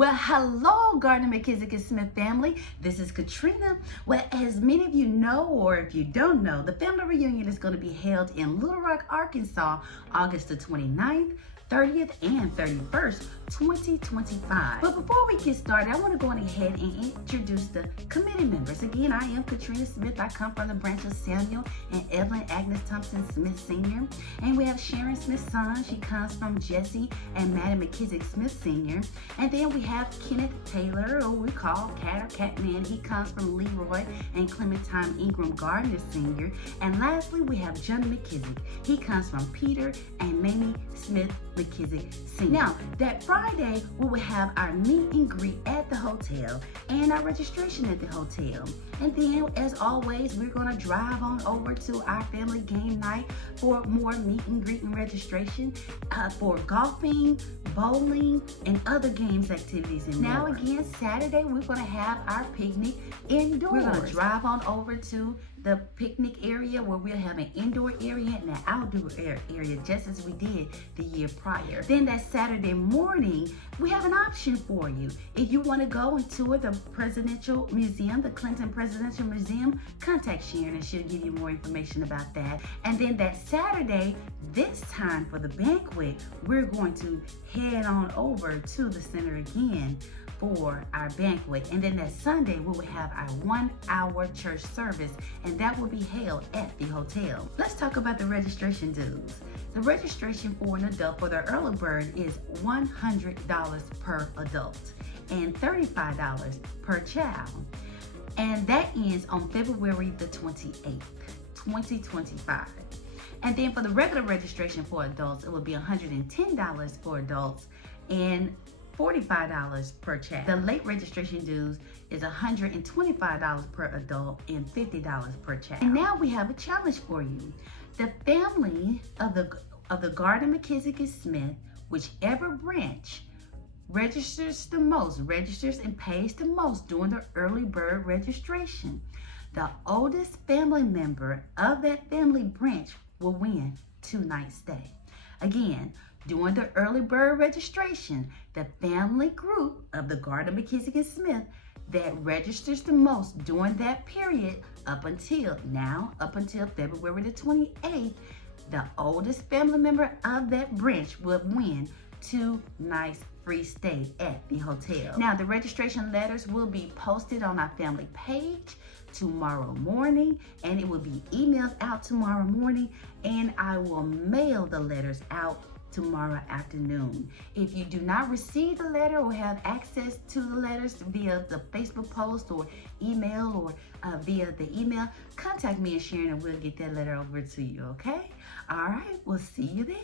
Well, hello, Gardner-Mckissick-Smith family. This is Katrina. Well, as many of you know, or if you don't know, the family reunion is going to be held in Little Rock, Arkansas, August the 29th, 30th, and 31st, 2025. But before we get started, I want to go on ahead and introduce the committee members. Again, I am Katrina Smith. I come from the branch of Samuel and Evelyn Agnes Thompson Smith Sr. And we have Sharon Smith's son. She comes from Jesse and Madam McKissick-Smith Sr. And then we have Kenneth Taylor, who we call Cat or Catman. He comes from Leroy and Clementine Ingram Gardner Sr. And lastly, we have John McKissick. He comes from Peter and Mamie Smith McKissick Sr. Now, that Friday, we will have our meet and greet at the hotel and our registration at the hotel. And then, as always, we're going to drive on over to our family game night for more meet and greet and registration for golfing, bowling, and other games activities. And now, again, Saturday, we're going to have our picnic indoors. We're going to drive on over to the picnic area where we'll have an indoor area and an outdoor area, just as we did the year prior. Then that Saturday morning, we have an option for you. If you want to go and tour the Presidential Museum, the Clinton Presidential Museum, contact Sharon and she'll give you more information about that. And then that Saturday, this time for the banquet, we're going to head on over to the center again for our banquet. And then that Sunday, we will have our 1-hour church service, and that will be held at the hotel. Let's talk about the registration dues. The registration for an adult for the early bird is $100 per adult and $35 per child. And that ends on February the 28th, 2025. And then for the regular registration for adults, it will be $110 for adults and $45 per child. The late registration dues is $125 per adult and $50 per child. And now we have a challenge for you. The family of the Gardner-Mckissick-Smith, whichever branch registers and pays the most during the early bird registration, the oldest family member of that family branch will win 2 nights stay. Again, during the early bird registration, the family group of the Gardner-Mckissick-Smith that registers the most during that period up until February the 28th, the oldest family member of that branch will win 2 nights free stay at the hotel. Now, the registration letters will be posted on our family page tomorrow morning, and it will be emailed out tomorrow morning, and I will mail the letters out tomorrow afternoon. If you do not receive the letter or have access to the letters via the Facebook post or email or via the email, contact me and Sharon and we'll get that letter over to you, okay? All right, we'll see you there.